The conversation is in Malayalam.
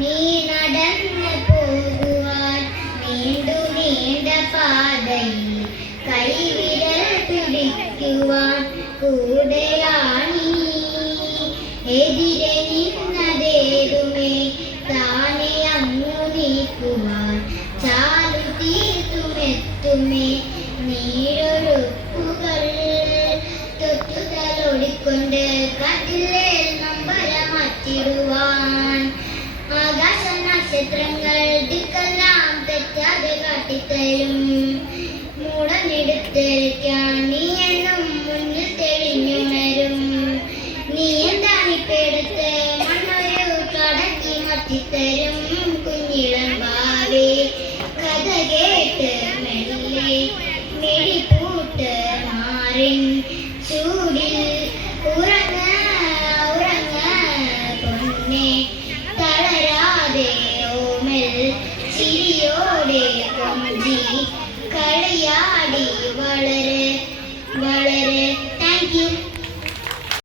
നീ നടന്നു പോകുവാൻ നീണ്ടു നീണ്ട പാതയിൽ കൈവിരൽ പിടിക്കുവാൻ കൂടെയാണീ. എതിരെ നിന്നതേതുമേ താനെ അങ്ങു നീക്കുവാൻ ചാലു തീർത്തുമെത്തുമേ നീരൊഴുക്കുകൾ. തൊട്ടുതലോടിക്കൊണ്ട് കാറ്റിലെ നമ്പരമാറ്റിടുവാൻ ആകാശ നക്ഷത്രങ്ങൾ ദിക്കെല്ലാം തെറ്റാതെ കാട്ടിത്തരും. മൂടനെടുത്തെറിക്കാൻ നീ എന്നും മുന്നിൽ തെളിഞ്ഞുണരും. നീ എന്താണിപ്പെടുത്ത് മണ്ണൊരു കടക്കി മാറ്റിത്തരും. കുഞ്ഞിളം ഭാവി കഥ കേട്ട് മെല്ലെ മിഴിപ്പൂട്ട് മാറിൻ ചൂടിൽ ഉറങ്ങ ഉറങ്ങ പൊന്നെ തളരാതെ ഓമൽ ചിരിയോടെ കൊഞ്ചി കളിയാടി വളര